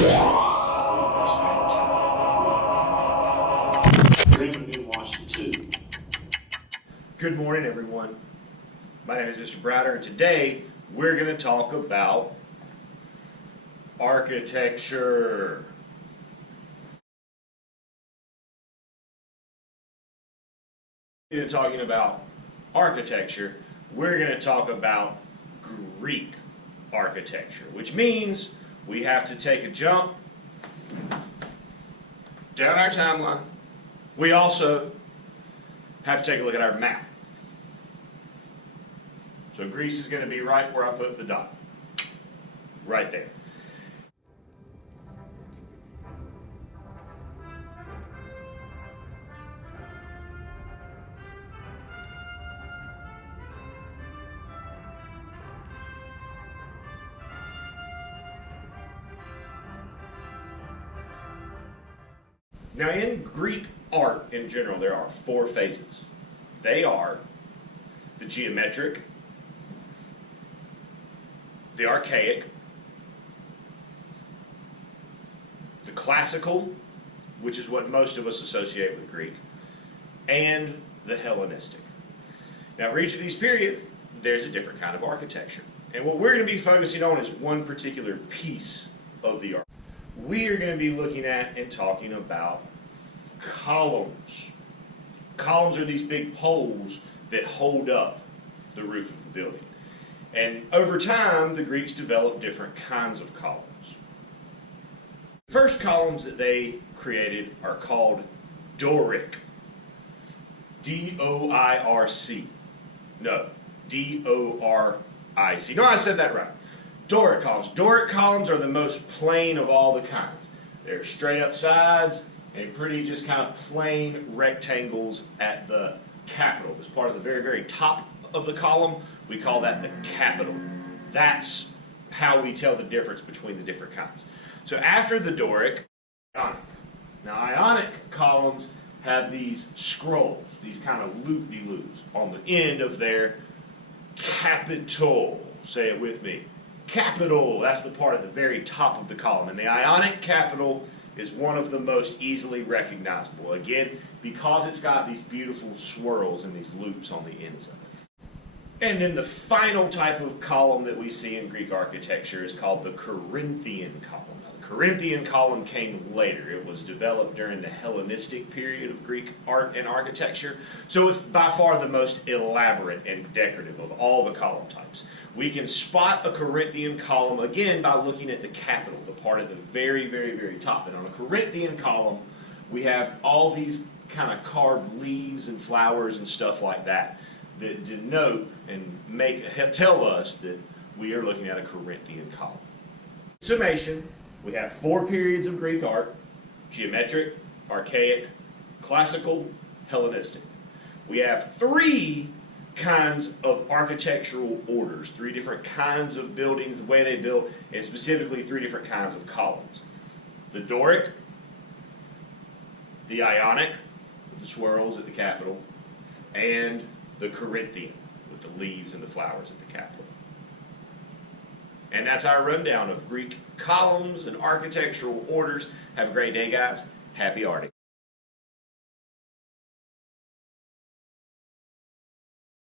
Good morning, everyone. My name is Mr. Browder, and today we're going to talk about architecture. In talking about architecture, we're going to talk about Greek architecture, which means we have to take a jump down our timeline. We also have to take a look at our map. So Greece is going to be right where I put the dot, right there. Now, in Greek art in general, there are four phases. They are the geometric, the archaic, the classical, which is what most of us associate with Greek, and the Hellenistic. Now, for each of these periods, there's a different kind of architecture. And what we're going to be focusing on is one particular piece of the art. We are going to be looking at and talking about columns. Columns are these big poles that hold up the roof of the building. And over time, the Greeks developed different kinds of columns. The first columns that they created are called Doric. D-O-I-R-C. No, D-O-R-I-C. No, I said that right. Doric columns. Doric columns are the most plain of all the kinds. They're straight up sides and pretty just kind of plain rectangles at the capital. As part of the very, very top of the column, we call that the capital. That's how we tell the difference between the different kinds. So after the Doric, Ionic. Now Ionic columns have these scrolls, these kind of loop-de-loops on the end of their capital. Say it with me. Capital, that's the part at the very top of the column. And the Ionic capital is one of the most easily recognizable. Again, because it's got these beautiful swirls and these loops on the ends of it. And then the final type of column that we see in Greek architecture is called the Corinthian column. Now, the Corinthian column came later. It was developed during the Hellenistic period of Greek art and architecture. So it's by far the most elaborate and decorative of all the column types. We can spot a Corinthian column, again, by looking at the capital, the part at the very, very, very top. And on a Corinthian column, we have all these kind of carved leaves and flowers and stuff like that that denote and tell us that we are looking at a Corinthian column. In summation, we have four periods of Greek art: geometric, archaic, classical, Hellenistic. We have three kinds of architectural orders, three different kinds of buildings, the way they built, and specifically three different kinds of columns. The Doric, the Ionic, with the swirls at the capital, and the Corinthian, with the leaves and the flowers at the capital. And that's our rundown of Greek columns and architectural orders. Have a great day, guys. Happy arting.